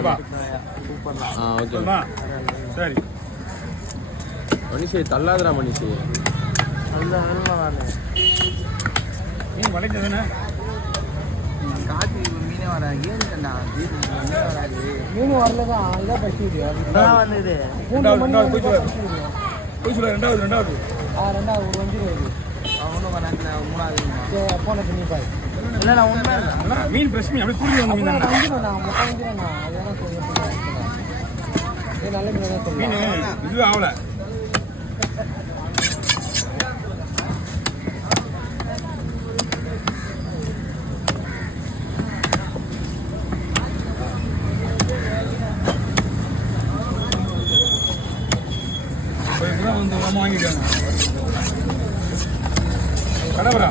okay சரி மனுஷே தள்ளாதரா மனுஷே மீன் வளைஞ்சதுண்ணே காட்டி மீனே வராது ஏன்டா மீன் வரலதான் இதான் பசிக்குது வந்தது ரெண்டாவது ரெண்டாவது ஒரு வஞ்சி வருது அவனும் வராங்க மூணாவது போன பண்ணி பாரு இல்லைண்ணா உண்மை மீன் பிரஸ் மீன் அப்படியே கூலி வந்து மீன் நல்ல மீன் தான் மீன் இது ஆகல வந்து வாங்கிட்டாங்க கடவுரா